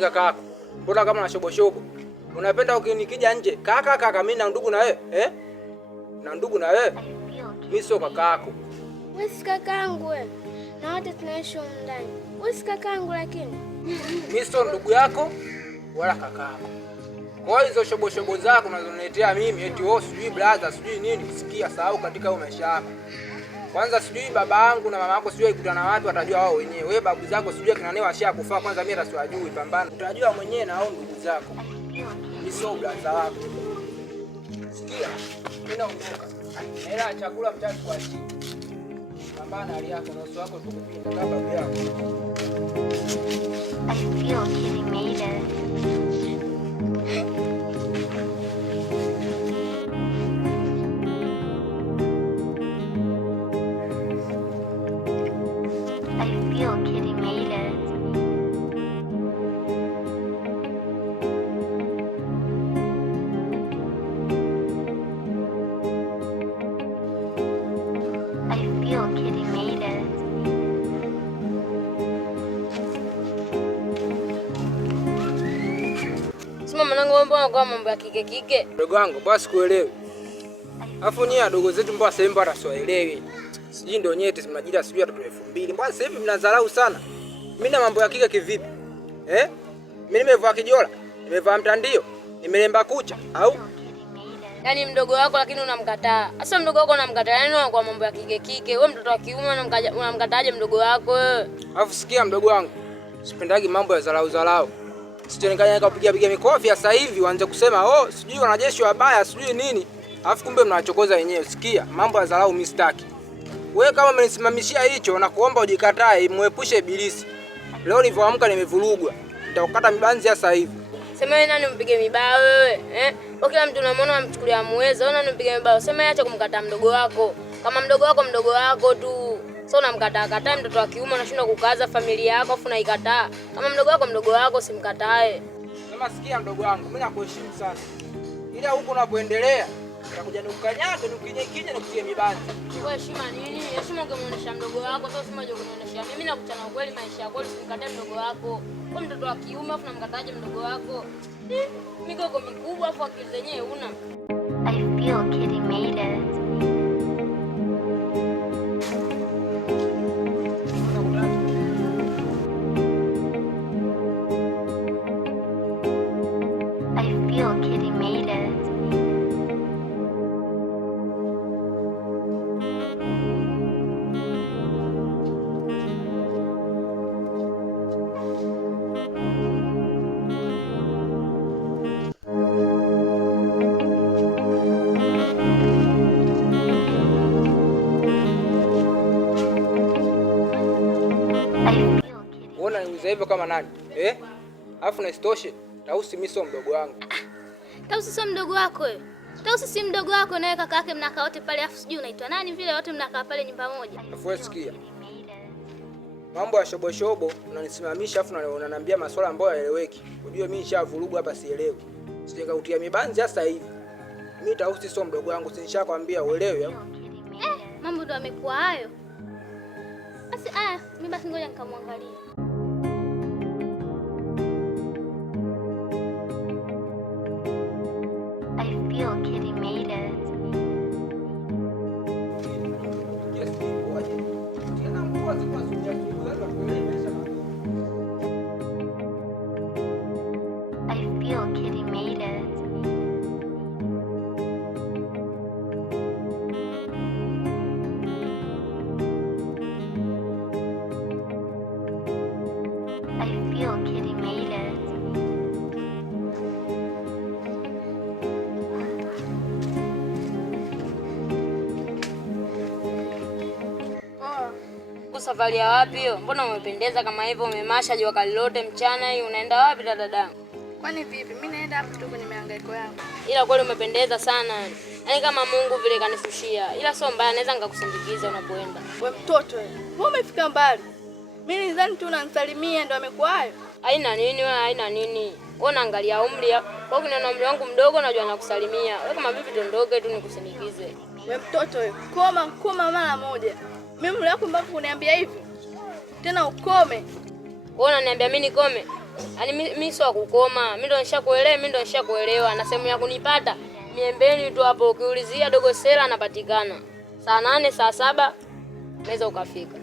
nani kaka yako? Mbona kama unashoboshobo? Unapenda ukinikija nje, kaka mimi na ndugu na wewe, Na ndugu na wewe? Mimi sio kaka yako. Wewe si kakaangu wewe. Na wote tunaishi ndani. Wewe si kakaangu lakini. Mimi sio ndugu yako wala kaka yako. Kwa hizo shoboshobo zako unazoniletea mimi eti wewe sijui brother sijui nini, sikia sahau katika maisha yako. Kwanza sijui baba yangu na mama yako sijui ikutana na watu watajua wao wenyewe. Wewe babu zako sijui kina nani washakufa, kwanza mimi hata siwajui, pambana. Utajua mwenyewe na hao ndugu zako. Mimi sio brother wako. Sikia, mimi naondoka. Hela chakula mchana kwa chini. Pambana hali yako na uso wako tukupinda kama babu yako. I feel Kitty made it. Sema mwanangu, mbona kwa mambo ya kike? Ndugu wangu, basi kuelewi. Alafu nyie wadogo zetu mbona sasa hivi hata siwaelewi. Sijui ndio nyeti mnajira sijui hata 2000. Mbona sasa hivi mnadharau sana? Mimi na mambo ya kike kivipi? Mimi nimevaa kijola, nimevaa mtandio, nimelemba kucha au? Yaani mdogo wako lakini unamkataa. Sasa mdogo wako unamkataa yaani kwa mambo ya kike. Wewe mtoto wa kiume unamkataaje mdogo wako wewe? Alafu sikia mdogo wangu. Sipendagi mambo ya dharau. Sitonekanya kupiga mikofi sasa hivi waanze kusema sijui wanajeshi wabaya sijui nini. Alafu kumbe mnachokoza wenyewe. Sikia mambo ya dharau mimi sitaki. Wewe kama umenisimamishia hicho na kuomba ujikatae muepushe ibilisi. Leo nilipoamka nimevurugwa. Nitakukata mibanzi sasa hivi. Sema wewe nani umpige mibao wewe? Kila mtu unamwona unamchukulia muweza. Wewe nani umpige mibao? Sema acha kumkataa mdogo wako. Kama mdogo wako tu. Sasa unamkataa mtoto wa kiume unashindwa kukaza familia yako afu unaikataa. Kama mdogo wako simkatae. Sema sikia mdogo wangu, mimi nakuheshimu sana. Ila huko unapoendelea utakuja nikukanyaga nikinye nikutie mibanzi. Wewe heshima nini? Heshima ungemuonesha mdogo wako, sasa usimaje kunionyesha. Mimi nakutana ukweli maisha yako, simkatae mdogo wako. Kwa mtoto wa kiume afu namkataje mdogo wako? Migogo mikubwa afu akili zenyewe una. I feel Kitty made it. Hivyo kama nani? Alafu na istoshe, Tausi mimi sio mdogo wangu. Tausi sio mdogo wako wewe. Tausi si mdogo wako na wewe kaka yake mnakaa wote pale afu sijui unaitwa nani vile wote mnakaa pale nyumba moja. Alafu wewe sikia. Mambo ya shoboshobo unanisimamisha afu unaniambia maswala ambayo hayaeleweki. Unajua mimi nishavurugu hapa sielewi. Sijengautia mibanzi sasa hivi. Mimi Tausi sio mdogo wangu, si nishakwambia uelewe au? Mambo ndo yamekuwa hayo. Basi mimi basi ngoja nikamwangalia. Kitty made it. I feel Kitty made it. I feel Kitty made it. Safari ya wapi hiyo? Mbona umependeza kama hivyo, umemasha jua kali lote mchana hii, unaenda wapi dadangu? Kwani vipi? Mimi naenda hapo tu kwenye mihangaiko yangu. Ila kweli umependeza sana. Yaani kama Mungu vile kanishushia. Ila sio mbaya, naweza nikakusindikiza unapoenda. Wewe mtoto wewe. Wewe umefika mbali. Mimi nidhani tu unanisalimia ndio amekuwa hayo. Haina nini wewe, haina nini. Wewe unaangalia umri. Kwa hiyo kina umri wangu mdogo najua nakusalimia. Wewe kama vipi tondoke tu nikusindikize. Wewe mtoto wewe. Koma mara moja. Mimi mle wako mpaka kuniambia hivi. Tena ukome. Wewe unaniambia mimi nikome? Yaani mimi sio kukoma. Mimi ndo nishakuelewa. Na sehemu ya kunipata Miembeni tu hapo, ukiulizia Dogo Sela anapatikana. Saa 8, saa 7 unaweza ukafika.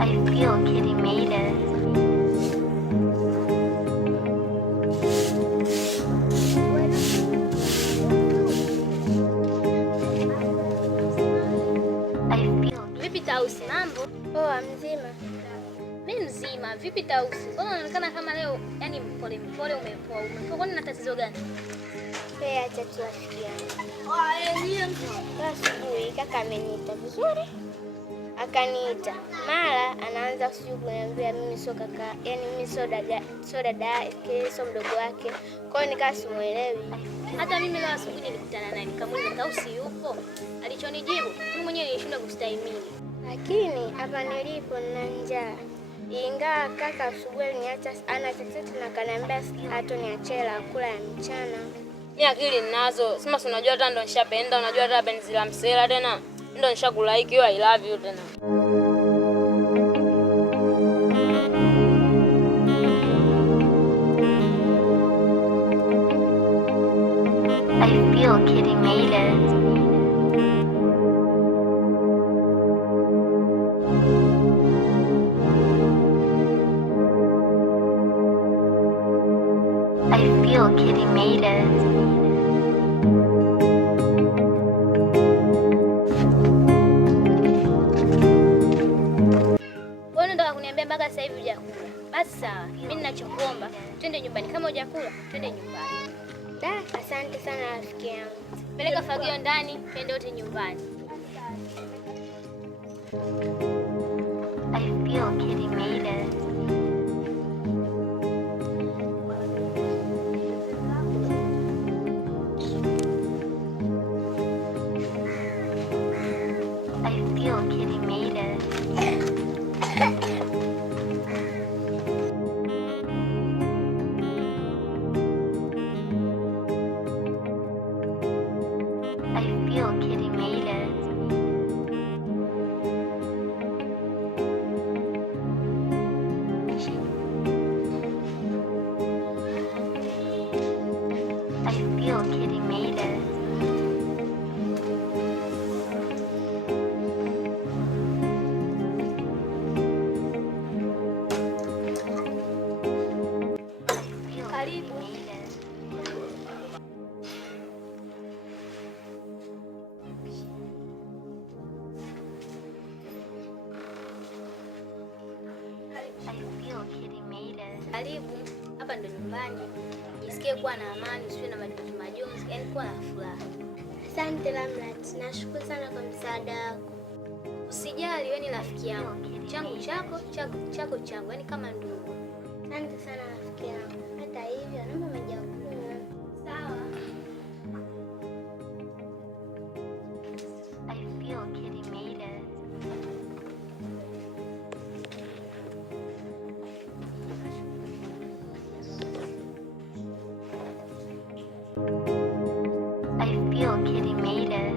I feel Kitty made it. Vipi Tausi, mambo? Poa, mzima. Mimi mzima. Vipi Tausi? Mbona unaonekana kama leo yani mpole umepoa. Kwani na tatizo gani? Acha tuafikiane. Asubuhi kaka ameniita vizuri. Akaniita. Mara anaanza kuniambia mimi sio kaka, yani mimi sio dada yake, sio mdogo wake. Kwa hiyo nikaa simuelewi. Hata mimi leo asubuhi nilikutana naye nikamuuliza Tausi yupo? Alichonijibu, mimi mwenyewe nilishinda kustahimili. Lakini hapa nilipo nina njaa. Ingawa kaka asubuhi aliniacha ana chochote na kaniambia hatoniachia la kula ya mchana. Mimi akili ninazo. Sema si unajua hata ndo nishapenda, unajua hata benzi la Msela tena. Ndo nishakulike you, I love you tena. I feel Kitty made it. I feel Kitty made it. Wewe unataka kuniambia mpaka sasa hivi hujakula? Basi sawa. Mimi ninachokuomba, twende nyumbani. Kama hujakula, twende nyumbani. Asante sana rafiki yangu. Peleka fagio ndani, twende wote nyumbani. I feel Kitty made it. I feel Kitty made it. I feel Kitty made it. I feel Kitty made it. Karibu. I feel Kitty made it. Karibu. Hapa ndo nyumbani. Jisikie kuwa na amani, usiwe na majonzi, yani kuwa na furaha. Asante Lamlat. Nashukuru sana kwa msaada wako. Usijali, wewe ni rafiki yangu. Changu chako, chako changu, yani kama ndugu. Asante sana rafiki yangu. Hata hivyo, naomba maji ya kunywa. Sawa. I feel Kitty made it. I feel Kitty made it.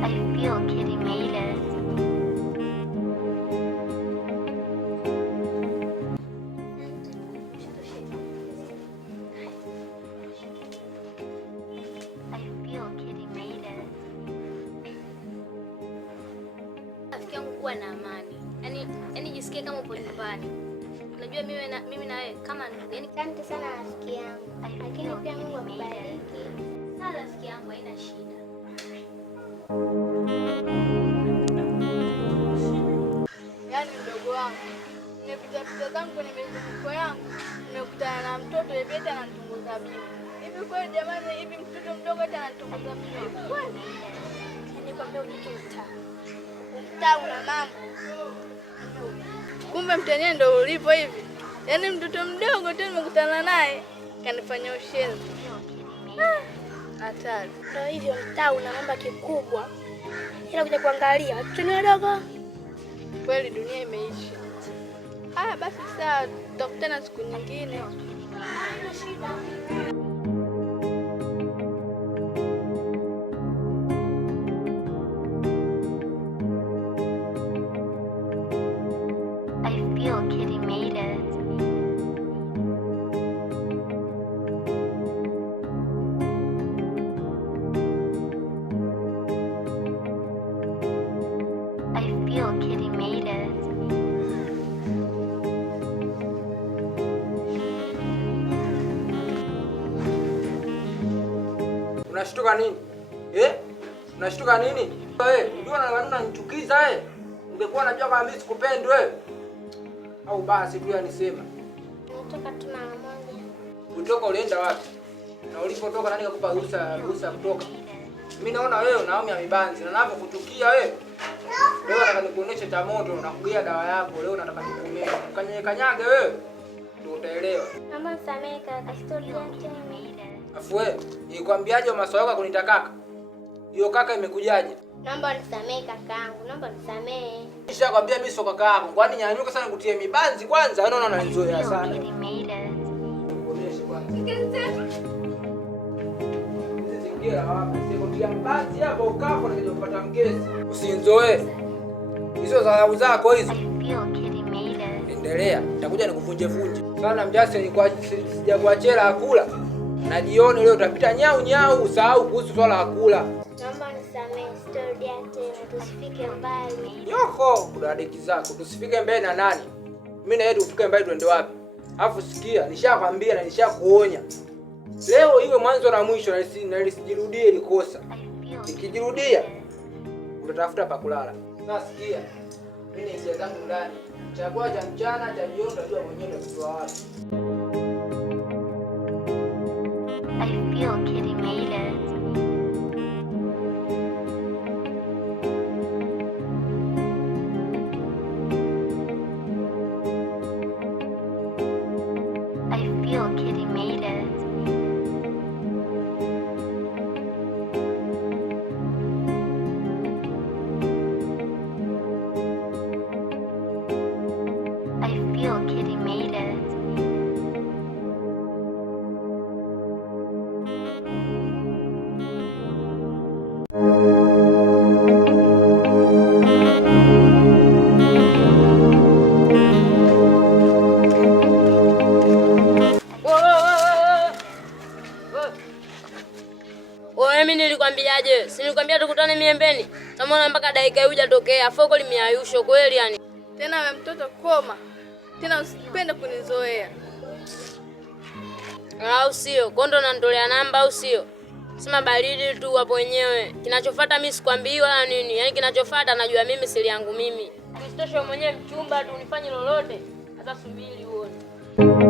I feel Kitty made it. I feel Kitty made it. Rafiki yangu kuwa na amani. Yaani jisikie kama upo nyumbani. Unajua mimi na wewe kama ndugu. Yaani Asante sana rafiki yangu. Lakini pia Mungu akubariki. sawa rafiki yangu, haina shida. Yaani mdogo wangu, nimepita zangu kwenye mizunguko yangu, nimekutana na mtoto hivi eti ananitongoza mimi. Hivi kweli jamani, hivi mtoto mdogo eti ananitongoza mimi? Hivi kweli? Nikwambia ujike mtaa. Mtaa una mambo. Kumbe mtenyewe ndio ulivyo hivi. Yaani mtoto mdogo tu nimekutana naye kanifanya ushenzi. Hatari. Ndio hivyo, mtaa una mambo kikubwa. Ila kuja kuangalia watoto ni wadogo. Kweli dunia imeisha. Haya basi sawa, tutakutana siku nyingine. Hamna shida. I feel Kitty made it. I feel Kitty made it. Unashtuka nini? Unashtuka nini? Ndio unanichukiza Ungekuwa unajua kama mimi sikupendi wewe. Au basi tu yanisema. Nitoka tu mara moja. Kutoka ulienda wapi? Na ulipotoka nani kakupa ruhusa kutoka? Mimi naona wewe unaumia mibanzi na ninapokuchukia wewe. Leo nataka nikuoneshe cha moto na kugia dawa yako. Leo nataka nikuoneshe. Kanyage wewe. Ndio utaelewa. Mama nisamehe kaka, sitorudia tena. Afu wewe, nikwambiaje maswala yako kunita kaka? Hiyo kaka imekujaje? Naomba nisamehe kakaangu, naomba nisamehe. Nishakwambia mimi sio kaka yako. Kwani nyanyuka sana nikutie mibanzi kwanza? Unaona unanizoea sana. Kitty made it. Nikuoneshe kwanza. Zingira wapi? Sikutia mibanzi hapo ukapo na kupata mkesi. Usinzoe. Hizo dharau zako hizo. I feel Kitty made it. Endelea. Nitakuja nikuvunje sana mjase nilikuwa sijakuachela akula. Na jioni leo utapita nyau usahau kuhusu swala la kula. Naomba nisamehe, sitorudia tena, tusifike mbali. Yoko, kudadeki zako, tusifike mbali na nani? Mimi na yeye tufike mbali tuende wapi? Alafu sikia, nishakwambia na nishakuonya. Leo iwe mwanzo na mwisho na lisijirudie ile kosa. Nikijirudia utatafuta pa kulala. Sasa sikia. Mimi ni zangu ndani. Chakula cha mchana, cha jioni utajua mwenyewe utakuwa wapi. I feel Kitty made it. I feel Kitty made it. I feel Kitty made it. Mimi nilikwambiaje? Si nilikwambia tukutane miembeni? Tamona mpaka dakika hii hujatokea. Afoko limiayusho kweli yani. Tena wewe mtoto koma. Tena usipende kunizoea. Au sio? Kondo nantolea namba au sio? Sema baridi tu hapo wenyewe. Kinachofuata mimi sikwambii wala nini. Yaani kinachofuata najua mimi siri yangu mimi. Usitoshe mwenyewe mchumba tu unifanye lolote. Hata subiri uone.